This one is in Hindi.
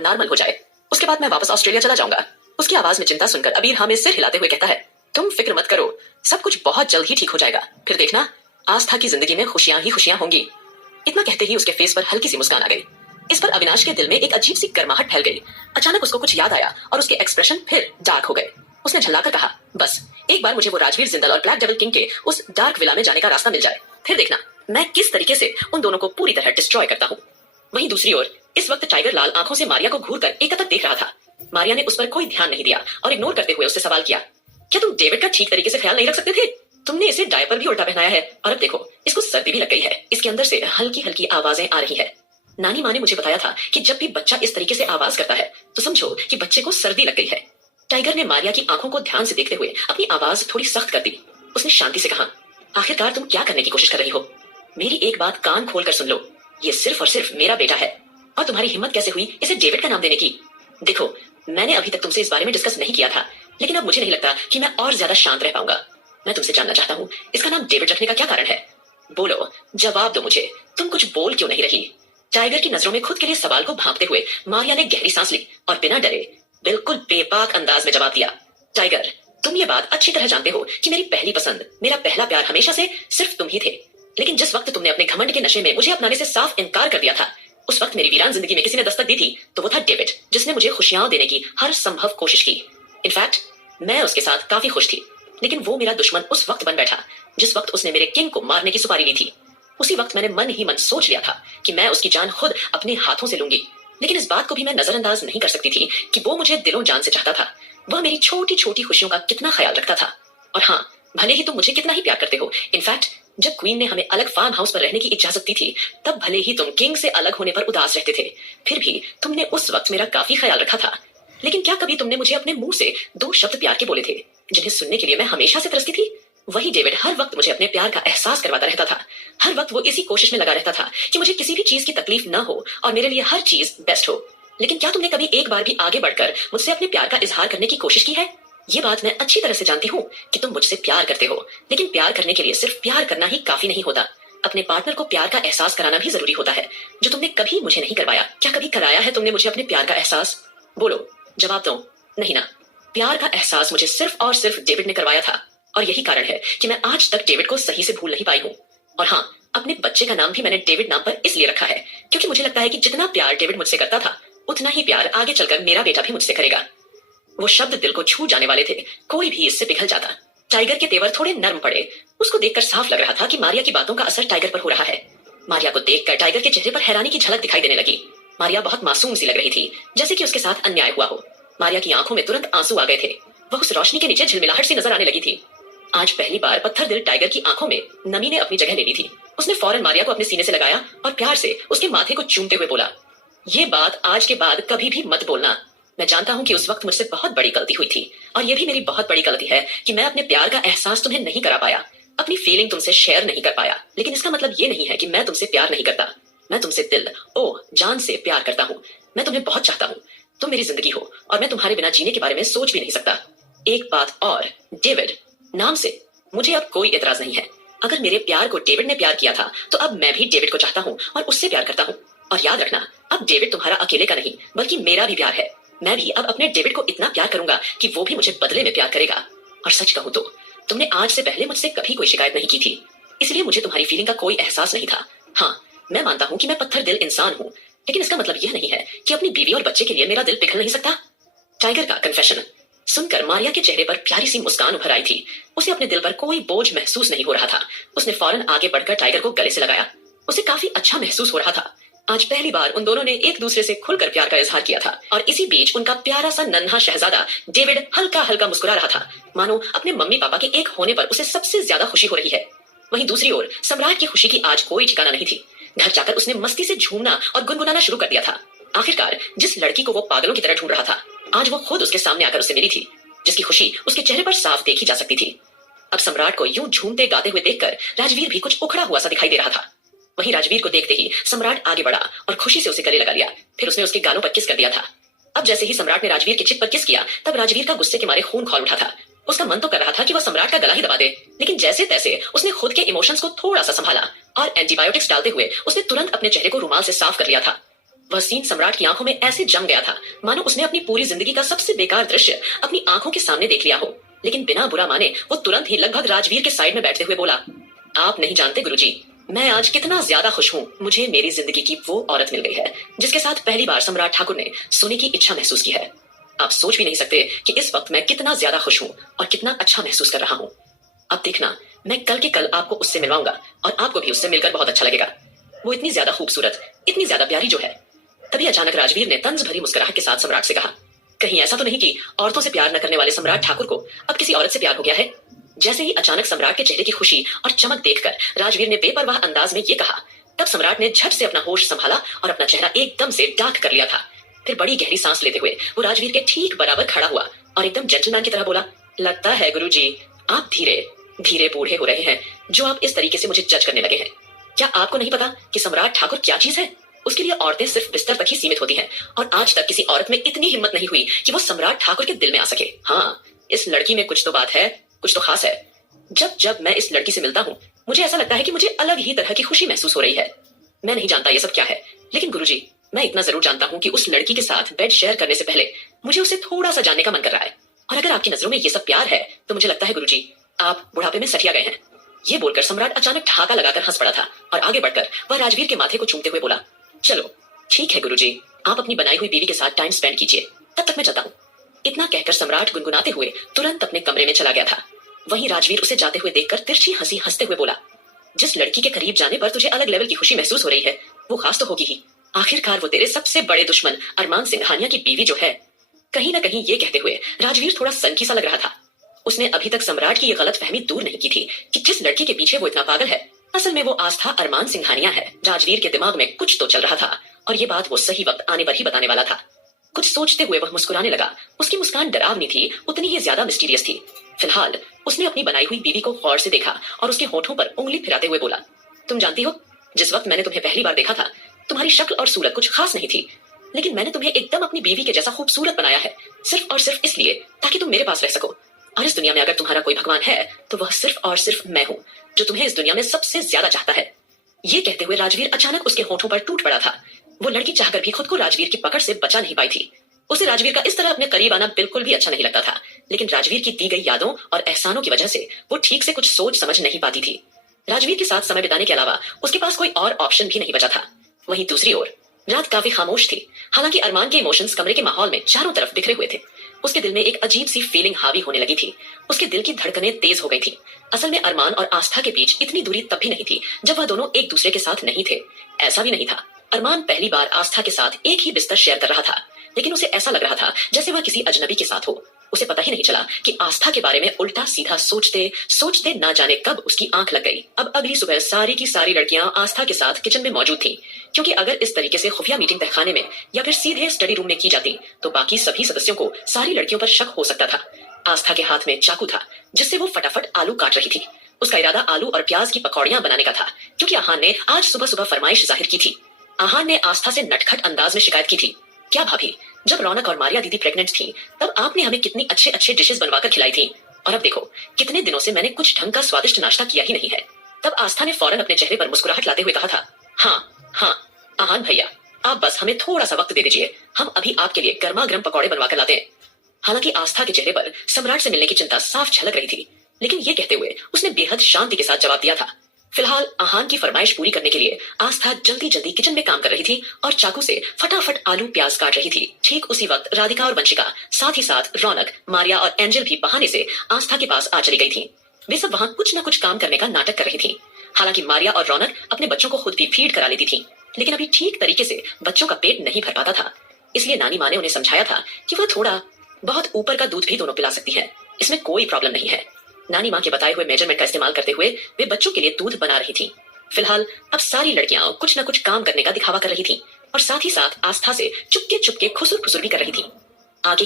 और नॉर्मल हो जाए, उसके बाद मैं वापस ऑस्ट्रेलिया चला जाऊंगा। उसकी आवाज में चिंता सुनकर अबीर हां में सिर हिलाते हुए कहता है, तुम फिक्र मत करो, सब कुछ बहुत जल्द ही ठीक हो जाएगा, फिर देखना आस्था की जिंदगी में खुशियां ही खुशियां होंगी। इतना कहते ही उसके फेस पर हल्की सी मुस्कान आ गई। इस पर अविनाश के दिल में एक अजीब सी गर्माहट फैल गई। अचानक उसको कुछ याद आया और उसके एक्सप्रेशन फिर डार्क हो गए। उसने झल्लाकर कहा, बस एक बार मुझे वो राजवीर जिंदल और ब्लैक डेविल किंग के उस डार्क विला में जाने का रास्ता मिल जाए, फिर देखना मैं किस तरीके से उन दोनों को पूरी तरह डिस्ट्रॉय करता हूँ। वहीं दूसरी ओर इस वक्त टाइगर लाल आंखों से मारिया को घूरकर एकटक देख रहा था। मारिया ने उस पर कोई ध्यान नहीं दिया और इग्नोर करते हुए उससे सवाल किया, क्या तुम डेविड का ठीक तरीके से ख्याल नहीं रख सकते थे? तुमने इसे डायपर भी उल्टा पहनाया है और अब देखो इसको सर्दी भी लग गई है। इसके अंदर से हल्की हल्की आवाजें आ रही है। नानी माँ ने मुझे बताया था कि जब भी बच्चा इस तरीके से आवाज करता है तो समझो कि बच्चे को सर्दी लग गई है। टाइगर ने मारिया की आंखों को ध्यान से देखते हुए अपनी आवाज थोड़ी सख्त कर दी। उसने शांति से कहा, आखिरकार तुम क्या करने की कोशिश कर रही हो? मेरी एक बात कान खोल कर सुन लो, ये सिर्फ और सिर्फ मेरा बेटा है। और तुम्हारी हिम्मत कैसे हुई इसे डेविड का नाम देने की? देखो, मैंने अभी तक तुमसे इस बारे में डिस्कस नहीं किया था, लेकिन अब मुझे नहीं लगता कि मैं और ज्यादा शांत रह पाऊंगा। मैं तुमसे जानना चाहता हूँ, इसका नाम डेविड रखने का क्या कारण है? बोलो, जवाब दो मुझे, तुम कुछ बोल क्यों नहीं रही? टाइगर की नजरों में खुद के लिए सवाल को भांपते हुए मारिया ने गहरी सांस ली और बिना डरे बिल्कुल बेबाक अंदाज में जवाब दिया, टाइगर, तुम ये बात अच्छी तरह जानते हो कि मेरी पहली पसंद, मेरा पहला प्यार हमेशा से सिर्फ तुम ही थे। लेकिन जिस वक्त तुमने अपने घमंड के नशे में मुझे अपनाने से साफ इनकार कर दिया था, उस वक्त मेरी वीरान जिंदगी में किसी ने दस्तक दी थी तो वो था डेविड, जिसने मुझे खुशियां देने की हर संभव कोशिश की। इनफैक्ट मैं उसके साथ काफी खुश थी, लेकिन वो मेरा दुश्मन उस वक्त बन बैठा जिस वक्त उसने मेरे किंग को मारने की सुपारी ली थी। उसी वक्त मैंने मन ही मन सोच लिया था कि मैं उसकी जान खुद अपने हाथों से लूंगी, लेकिन इस बात को भी मैं नजरअंदाज नहीं कर सकती थी कि वो मुझे दिलों जान से चाहता था। वह मेरी छोटी छोटी खुशियों का कितना ख्याल रखता था। और हाँ, भले ही तुम मुझे कितना ही प्यार करते हो, इनफैक्ट जब क्वीन ने हमें अलग फार्म हाउस पर रहने की इजाजत दी थी, तब भले ही तुम किंग से अलग होने पर उदास रहते थे, फिर भी तुमने उस वक्त मेरा काफी ख्याल रखा था। लेकिन क्या कभी तुमने मुझे अपने मुंह से दो शब्द प्यार के बोले थे, जिन्हें सुनने के लिए मैं हमेशा से तरसती थी? वही डेविड हर वक्त मुझे अपने प्यार का एहसास करवाता रहता था। हर वक्त वो इसी कोशिश में लगा रहता था कि मुझे किसी भी चीज की तकलीफ न हो और मेरे लिए हर चीज बेस्ट हो। लेकिन क्या तुमने कभी एक बार भी आगे बढ़कर मुझसे अपने प्यार का इजहार करने की कोशिश की है? ये बात मैं अच्छी तरह से जानती हूँ कि तुम मुझसे प्यार करते हो, लेकिन प्यार करने के लिए सिर्फ प्यार करना ही काफी नहीं होता। अपने पार्टनर को प्यार का एहसास कराना भी जरूरी होता है, जो तुमने कभी मुझे नहीं करवाया। क्या कभी कराया है तुमने मुझे अपने प्यार का एहसास? बोलो, जवाब दो। नहीं ना। प्यार का एहसास मुझे सिर्फ और सिर्फ डेविड ने करवाया था, और यही कारण है कि मैं आज तक डेविड को सही से भूल नहीं पाई हूँ। और हाँ, अपने बच्चे का नाम भी मैंने डेविड नाम पर इसलिए रखा है क्योंकि मुझे लगता है कि जितना प्यार डेविड मुझसे करता था, उतना ही प्यार आगे चलकर मेरा बेटा भी मुझसे करेगा। वो शब्द दिल को छू जाने वाले थे, कोई भी इससे पिघल जाता। टाइगर के तेवर थोड़े नर्म पड़े। उसको देखकर साफ लग रहा था कि मारिया की बातों का असर टाइगर पर हो रहा है। मारिया को देखकर टाइगर के चेहरे पर हैरानी की झलक दिखाई देने लगी। मारिया बहुत मासूम सी लग रही थी, जैसे कि उसके साथ अन्याय हुआ हो। मारिया की आंखों में तुरंत आंसू आ गए थे। वह उस रोशनी के नीचे झिलमिलाहट सी नजर आने लगी थी। आज पहली बार पत्थर दिल टाइगर की आंखों में नमी ने अपनी जगह ले ली थी। उसने फौरन मारिया को अपने सीने से लगाया और प्यार से उसके माथे को चूमते हुए बोला, ये बात आज के बाद कभी भी मत बोलना। मैं जानता हूँ कि उस वक्त मुझसे बहुत बड़ी गलती हुई थी, और ये भी मेरी बहुत बड़ी गलती है कि मैं अपने प्यार का एहसास तुम्हें नहीं करा पाया, अपनी फीलिंग तुमसे शेयर नहीं कर पाया। लेकिन इसका मतलब ये नहीं है कि मैं तुमसे प्यार नहीं करता। मैं तुमसे दिल, जान से प्यार करता हूँ। मैं तुम्हें बहुत चाहता हूँ। तुम मेरी जिंदगी हो और मैं तुम्हारे बिना जीने के बारे में सोच भी नहीं सकता। एक बात और, डेविड नाम से मुझे अब कोई एतराज नहीं है। अगर मेरे प्यार को डेविड ने प्यार किया था, तो अब मैं भी डेविड को चाहता हूँ और उससे प्यार करता हूँ। और याद रखना, अब डेविड तुम्हारा अकेले का नहीं, बल्कि मेरा भी प्यार है। मैं भी अब अपने डेविड को इतना प्यार करूंगा कि वो भी मुझे बदले में प्यार करेगा। और सच कहूँ तो तुमने आज से पहले मुझसे कभी कोई शिकायत नहीं की थी, इसलिए मुझे तुम्हारी फीलिंग का कोई एहसास नहीं था। हाँ, मैं मानता हूँ कि मैं पत्थर दिल इंसान हूँ, लेकिन इसका मतलब यह नहीं है कि अपनी बीवी और बच्चे के लिए मेरा दिल पिघल नहीं सकता। टाइगर का कन्फेशन सुनकर मारिया के चेहरे पर प्यारी सी मुस्कान उभर आई थी। उसे अपने दिल पर कोई बोझ महसूस नहीं हो रहा था। उसने फौरन आगे बढ़कर टाइगर को गले से लगाया। उसे काफी अच्छा महसूस हो रहा था। आज पहली बार उन दोनों ने एक दूसरे से खुलकर प्यार का इजहार किया था, और इसी बीच उनका प्यारा सा नन्हा शहजादा डेविड हल्का हल्का मुस्कुरा रहा था, मानो अपने मम्मी पापा के एक होने पर उसे सबसे ज्यादा खुशी हो रही है। वहीं दूसरी ओर सम्राट की खुशी की आज कोई ठिकाना नहीं थी। घर जाकर उसने मस्ती से झूमना और गुनगुनाना शुरू कर दिया था। आखिरकार जिस लड़की को वो पागलों की तरह ढूंढ रहा था, आज वो खुद उसके सामने आकर उसे मिली थी, जिसकी खुशी उसके चेहरे पर साफ देखी जा सकती थी। अब सम्राट को यूं झूमते गाते हुए देखकर राजवीर भी कुछ उखड़ा हुआ सा दिखाई दे रहा था। वहीं राजवीर को देखते ही सम्राट आगे बढ़ा और खुशी से उसे गले लगा लिया। फिर उसने उसके गालों पर किस कर दिया था। अब जैसे ही सम्राट ने राजवीर के चित पर किस किया, तब राजवीर का गुस्से के मारे खून खौल उठा था। उसका मन तो कर रहा था कि वह सम्राट का गला ही दबा दे, लेकिन जैसे तैसे उसने खुद के इमोशंस को थोड़ा सा संभाला और एंटीबायोटिक्स डालते हुए उसने तुरंत अपने चेहरे को रुमाल से साफ कर लिया था। वह सीन सम्राट की आंखों में ऐसे जम गया था मानो उसने अपनी पूरी जिंदगी का सबसे बेकार दृश्य अपनी आंखों के सामने देख लिया हो। लेकिन बिना बुरा माने वो तुरंत ही लगभग राजवीर के साइड में बैठते हुए बोला, आप नहीं जानते गुरुजी, मैं आज कितना ज्यादा खुश हूँ। मुझे मेरी जिंदगी की वो औरत मिल गई है जिसके साथ पहली बार सम्राट ठाकुर ने सोने की इच्छा महसूस की है। आप सोच भी नहीं सकते कि इस वक्त मैं कितना ज्यादा खुश हूँ और कितना अच्छा महसूस कर रहा हूँ। अब देखना, मैं कल के कल आपको उससे मिलवाऊंगा और आपको भी उससे मिलकर बहुत अच्छा लगेगा। वो इतनी ज्यादा खूबसूरत, इतनी ज्यादा प्यारी जो है। तभी अचानक राजवीर ने तंज भरी मुस्कुराहट के साथ सम्राट से कहा, कहीं ऐसा तो नहीं कि औरतों से प्यार न करने वाले सम्राट ठाकुर को अब किसी औरत से प्यार हो गया है। जैसे ही अचानक सम्राट के चेहरे की खुशी और चमक देखकर राजवीर ने बेपरवाह अंदाज में ये कहा, तब सम्राट ने झट से अपना होश संभाला और अपना चेहरा एकदम से डार्क कर लिया था। फिर बड़ी गहरी सांस लेते हुए वो राजवीर के ठीक बराबर खड़ा हुआ और एकदम जेंटलमैन की तरह बोला, लगता है गुरुजी आप धीरे धीरे बूढ़े हो रहे हैं जो आप इस तरीके से मुझे जज करने लगे हैं। क्या आपको नहीं पता कि सम्राट ठाकुर क्या चीज है? उसके लिए औरतें सिर्फ बिस्तर तक ही सीमित होती हैं और आज तक किसी औरत में इतनी हिम्मत नहीं हुई कि वो सम्राट ठाकुर के दिल में आ सके। हाँ, इस लड़की में कुछ तो बात है, कुछ तो खास है। जब जब मैं इस लड़की से मिलता हूँ मुझे ऐसा लगता है कि मुझे अलग ही तरह की खुशी महसूस हो रही है। मैं नहीं जानता ये सब क्या है, लेकिन गुरुजी मैं इतना जरूर जानता हूँ कि उस लड़की के साथ बेड शेयर करने से पहले मुझे उसे थोड़ा सा जानने का मन कर रहा है। और अगर आपकी नजरों में ये सब प्यार है तो मुझे लगता है गुरुजी आप बुढ़ापे में सठिया गए हैं। ये बोलकर सम्राट अचानक ठहाका लगाकर हंस पड़ा था और आगे बढ़कर वह राजवीर के माथे को चूमते हुए बोला, चलो ठीक है गुरुजी, आप अपनी बनाई हुई बीवी के साथ टाइम स्पेंड कीजिए, तब तक मैं चलता हूँ। इतना कहकर सम्राट गुनगुनाते हुए तुरंत अपने कमरे में चला गया था। वहीं राजवीर उसे जाते हुए देखकर तिरछी हंसी हंसते हुए बोला, जिस लड़की के करीब जाने पर तुझे अलग लेवल की खुशी महसूस हो रही है वो खास तो होगी ही। आखिरकार वो तेरे सबसे बड़े दुश्मन अरमान सिंघानिया की बीवी जो है। कहीं ना कहीं ये कहते हुए राजवीर थोड़ा सनकी सा लग रहा था। उसने अभी तक सम्राट की ये गलत फहमी दूर नहीं की थी कि जिस लड़की के पीछे वो इतना पागल है असल में वो आस्था अरमान सिंघानिया है। राजवीर के दिमाग में कुछ तो चल रहा था और ये बात वो सही वक्त आने पर ही बताने वाला था। कुछ सोचते हुए वह मुस्कुराने लगा। उसकी मुस्कान डरावनी थी, उतनी ही ज्यादा मिस्टीरियस थी। फिलहाल उसने अपनी बनाई हुई बीवी को गौर से देखा और उसके होठों पर उंगली फिराते हुए बोला, तुम जानती हो जिस वक्त मैंने तुम्हें पहली बार देखा था तुम्हारी शक्ल और सूरत कुछ खास नहीं थी, लेकिन मैंने तुम्हें एकदम अपनी बीवी के जैसा खूबसूरत बनाया है सिर्फ और सिर्फ इसलिए ताकि तुम मेरे पास रह सको। और इस दुनिया में अगर तुम्हारा कोई भगवान है तो वह सिर्फ और सिर्फ मैं हूँ जो तुम्हें इस दुनिया में सबसे ज्यादा चाहता है। ये कहते हुए राजवीर अचानक उसके होठों पर टूट पड़ा था। वो लड़की चाहकर भी खुद को राजवीर की पकड़ से बचा नहीं पाई थी। उसे राजवीर का इस तरह अपने करीब आना बिल्कुल भी अच्छा नहीं लगता था, लेकिन राजवीर की दी गई यादों और एहसानों की वजह से वो ठीक से कुछ सोच समझ नहीं पाती थी। राजवीर के साथ समय बिताने के अलावा उसके पास कोई और ऑप्शन भी नहीं बचा था। वहीं दूसरी ओर रात काफी खामोश थी। हालांकि अरमान के इमोशंस कमरे के माहौल में चारों तरफ बिखरे हुए थे। उसके दिल में एक अजीब सी फीलिंग हावी होने लगी थी। उसके दिल की धड़कनें तेज हो गई थी। असल में अरमान और आस्था के बीच इतनी दूरी तब भी नहीं थी जब वह दोनों एक दूसरे के साथ नहीं थे। ऐसा भी नहीं था अरमान पहली बार आस्था के साथ एक ही बिस्तर शेयर कर रहा था, लेकिन उसे ऐसा लग रहा था जैसे वह किसी अजनबी के साथ हो। उसे पता ही नहीं चला कि आस्था के बारे में उल्टा सीधा सोचते सोचते ना जाने कब उसकी आंख लग गई। अब अगली सुबह सारी की सारी लड़कियां आस्था के साथ किचन में मौजूद थीं, क्योंकि अगर इस तरीके से खुफिया मीटिंग तहखाने में या फिर सीधे स्टडी रूम में की जाती तो बाकी सभी सदस्यों को सारी लड़कियों पर शक हो सकता था। आस्था के हाथ में चाकू था जिससे वो फटाफट आलू काट रही थी। उसका इरादा आलू और प्याज की पकौड़ियां बनाने का था, क्योंकि आहान ने आज सुबह सुबह फरमाइश जाहिर की थी। आहान ने आस्था से नटखट अंदाज में शिकायत की थी, क्या भाभी, जब रौनक और मारिया दीदी प्रेग्नेंट थी तब आपने हमें कितनी अच्छे अच्छे डिशेस बनवाकर खिलाई थी, और अब देखो कितने दिनों से मैंने कुछ ढंग का स्वादिष्ट नाश्ता किया ही नहीं है। तब आस्था ने फौरन अपने चेहरे पर मुस्कुराहट लाते हुए कहा था, हाँ आहान भैया, आप बस हमें थोड़ा सा वक्त दे दीजिए, हम अभी आपके लिए गर्मा गर्म पकौड़े बनवा कर लाते हैं। हालांकि आस्था के चेहरे पर सम्राट से मिलने की चिंता साफ झलक रही थी, लेकिन ये कहते हुए उसने बेहद शांति के साथ जवाब दिया था। फिलहाल आहान की फरमाइश पूरी करने के लिए आस्था जल्दी जल्दी किचन में काम कर रही थी और चाकू से फटाफट आलू प्याज काट रही थी। ठीक उसी वक्त राधिका और वंशिका, साथ ही साथ रौनक, मारिया और एंजल भी बहाने से आस्था के पास आ चली गई थी। वे सब वहां कुछ न कुछ काम करने का नाटक कर रही थी। हालांकि मारिया और रौनक अपने बच्चों को खुद भी फीड करा लेती थी, लेकिन अभी ठीक तरीके से बच्चों का पेट नहीं भर पाता था। इसलिए नानी माँ ने उन्हें समझाया था कि वह थोड़ा बहुत ऊपर का दूध भी दोनों पिला सकती है, इसमें कोई प्रॉब्लम नहीं है। नानी माँ के बताए हुए मेजरमेंट का इस्तेमाल करते हुए वे बच्चों के लिए दूध बना रही थी। फिलहाल अब सारी लड़कियां कुछ न कुछ काम करने का दिखावा कर रही थी और साथ ही साथ आस्था से चुपके चुपके खुसुर फुसुर भी कर रही थी। आगे